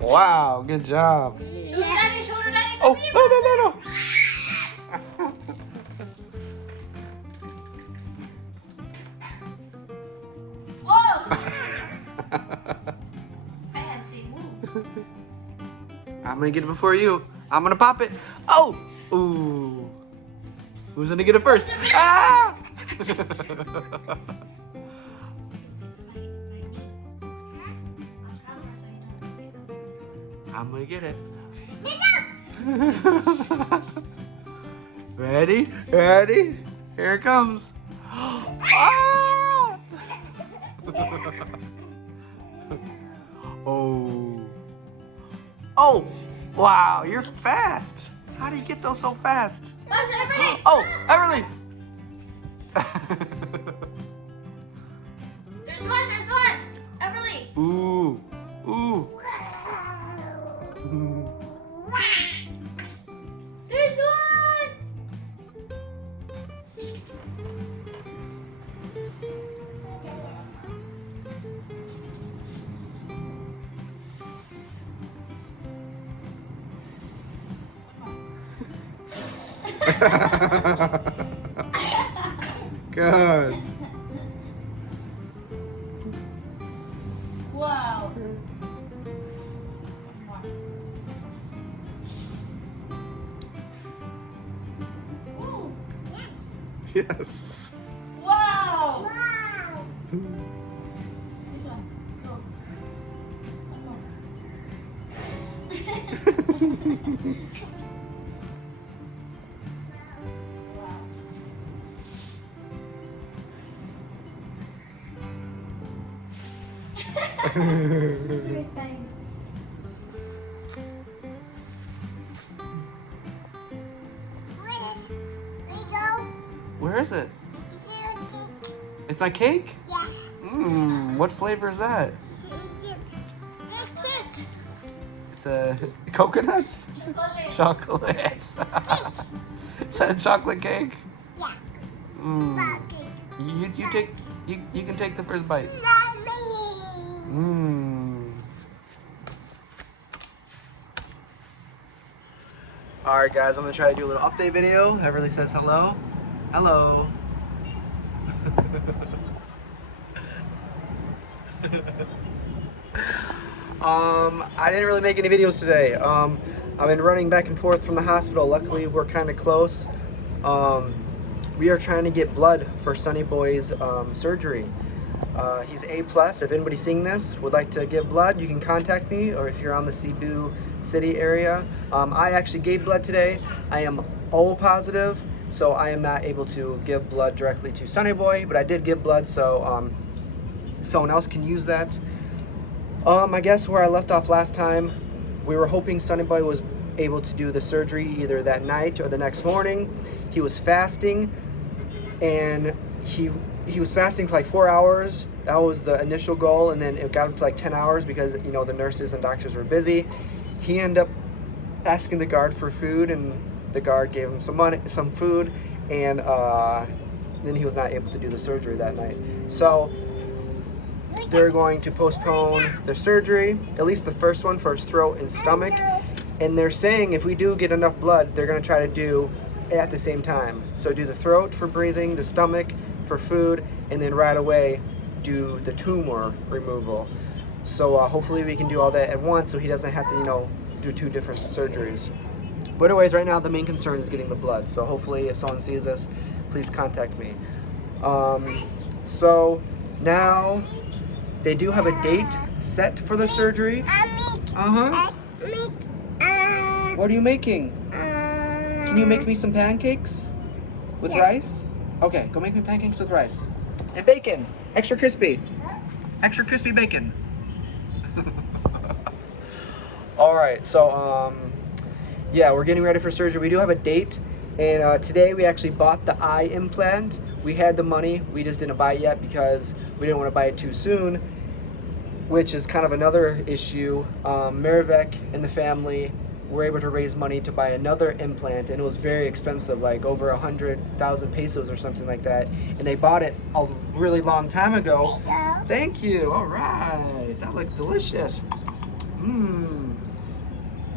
Wow, good job. Shoulder daddy, shoulder daddy. Oh, no. Whoa! Fancy move. I'm gonna get it before you. I'm gonna pop it. Oh! Ooh. Who's gonna get it first? Ah! I'm gonna get it. Ready? Ready? Here it comes. Ah! Oh. Oh, wow, you're fast. How do you get those so fast? What's Everly? Oh, Everly. There's one. Everly. Ooh, ooh. There's one. Good. Wow. Ooh. Yes. Wow. This one. Go. One more. Wow. Great bang. Where is it? It's my cake? Yeah. What flavor is that? It's a coconut? Chocolate. Chocolate. Is that a chocolate cake? Yeah. Mm. You can take the first bite. Alright guys, I'm gonna try to do a little update video. Everly says hello. Hello. I didn't really make any videos today. I've been running back and forth from the hospital. Luckily, we're kind of close. We are trying to get blood for Sonny Boy's surgery. He's A+. If anybody's seeing this would like to give blood, you can contact me, or if you're on the Cebu City area. I actually gave blood today. I am O positive, so I am not able to give blood directly to Sonny Boy, but I did give blood, so someone else can use that. I guess where I left off last time, we were hoping Sonny Boy was able to do the surgery either that night or the next morning. He was fasting, and he was fasting for like 4 hours. That was the initial goal, and then it got up to like 10 hours because, you know, the nurses and doctors were busy. He ended up asking the guard for food, and the guard gave him some money, some food, and then he was not able to do the surgery that night. So they're going to postpone the surgery, at least the first one for his throat and stomach. And they're saying if we do get enough blood, they're going to try to do it at the same time. So do the throat for breathing, the stomach for food, and then right away do the tumor removal. So hopefully we can do all that at once so he doesn't have to, you know, do 2 different surgeries. But anyways, right now the main concern is getting the blood. So hopefully if someone sees this, please contact me. So now they do have a date set for the surgery. What are you making? Can you make me some pancakes with rice? Okay, go make me pancakes with rice. And bacon, extra crispy. Extra crispy bacon. All right, so yeah, we're getting ready for surgery. We do have a date, and today we actually bought the eye implant. We had the money, we just didn't buy it yet because we didn't want to buy it too soon, which is kind of another issue. Marivek and the family were able to raise money to buy another implant, and it was very expensive, like over 100,000 pesos or something like that. And they bought it a really long time ago. Thank you. All right, that looks delicious. Mmm.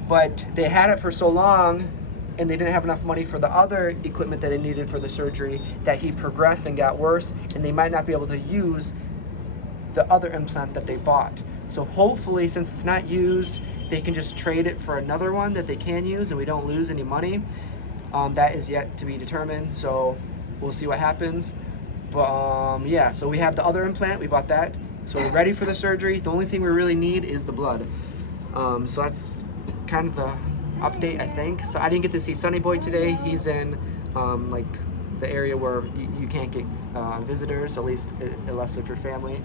But they had it for so long, and they didn't have enough money for the other equipment that they needed for the surgery, that he progressed and got worse, and they might not be able to use the other implant that they bought. So hopefully, since it's not used, they can just trade it for another one that they can use and we don't lose any money. That is yet to be determined, so we'll see what happens. But yeah, so we have the other implant, we bought that. So we're ready for the surgery. The only thing we really need is the blood. So that's kind of the update, I think. So I didn't get to see Sonny Boy today. He's in like the area where you can't get visitors, at least unless it's your family.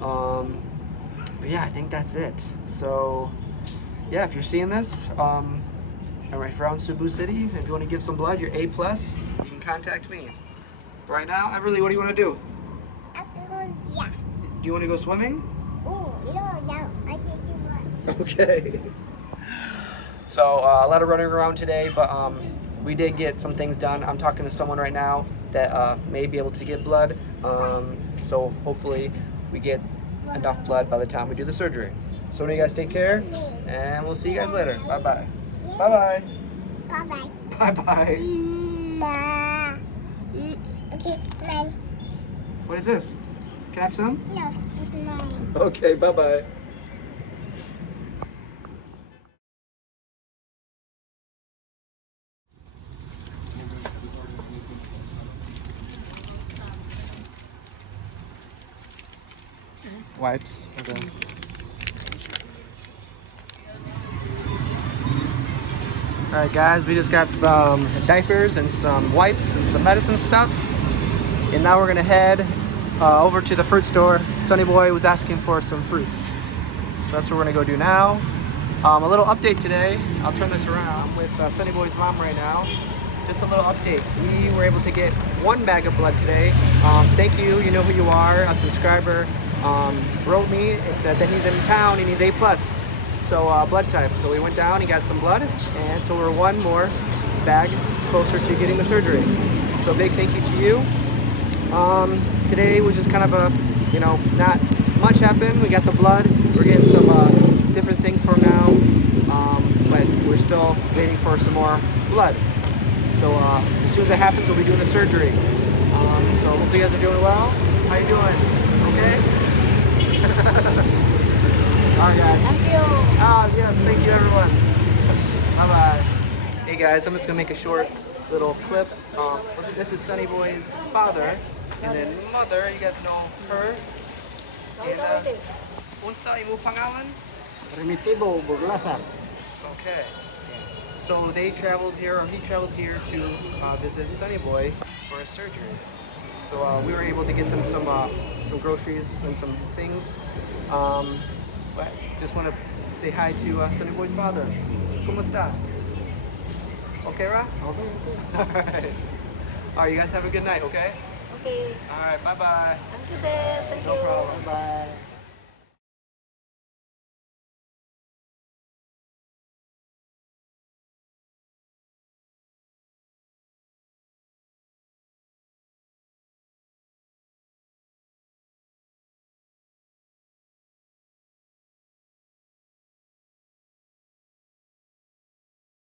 But yeah, I think that's it. So yeah, if you're seeing this, I'm right around Cebu City. If you want to give some blood, you're A+, you can contact me. But right now, Everly, what do you want to do? Yeah. Do you want to go swimming? Oh, no. I think you want. Okay. So a lot of running around today, but we did get some things done. I'm talking to someone right now that may be able to get blood. So hopefully we get enough blood by the time we do the surgery. So you guys take care, and we'll see you guys later. Bye-bye. Bye-bye. Bye-bye. Bye-bye. Bye. Okay, mine. What is this? Can I have some? No, it's mine. Okay, bye-bye. Wipes. Okay. Alright guys, we just got some diapers and some wipes and some medicine stuff. And now we're gonna head over to the fruit store. Sonny Boy was asking for some fruits. So that's what we're gonna go do now. A little update today. I'll turn this around. I'm with Sonny Boy's mom right now. Just a little update. We were able to get 1 bag of blood today. Thank you, you know who you are, a subscriber. Wrote me, it said that he's in town and he's A+. So blood type. So we went down, he got some blood, and so we're 1 more bag closer to getting the surgery. So big thank you to you. Today was just kind of a, you know, not much happened. We got the blood. We're getting some different things for him now, but we're still waiting for some more blood. So as soon as that happens, we'll be doing the surgery. So hopefully you guys are doing well. How you doing? Okay? Alright guys. Thank you. Yes, thank you everyone. Bye-bye. Hey guys, I'm just gonna make a short little clip. This is Sonny Boy's father, and then mother, you guys know her. And unsa imo pangalan? Primitivo Burlasa. Okay. So they traveled here, or he traveled here to visit Sonny Boy for a surgery. So we were able to get them some groceries and some things. But just want to say hi to Sonny Boy's father. Kumusta? Okay, Ra? Okay. Alright. Alright, you guys have a good night, okay? Okay. Alright, bye-bye. Thank you, sir. Thank No you. problem. Bye-bye.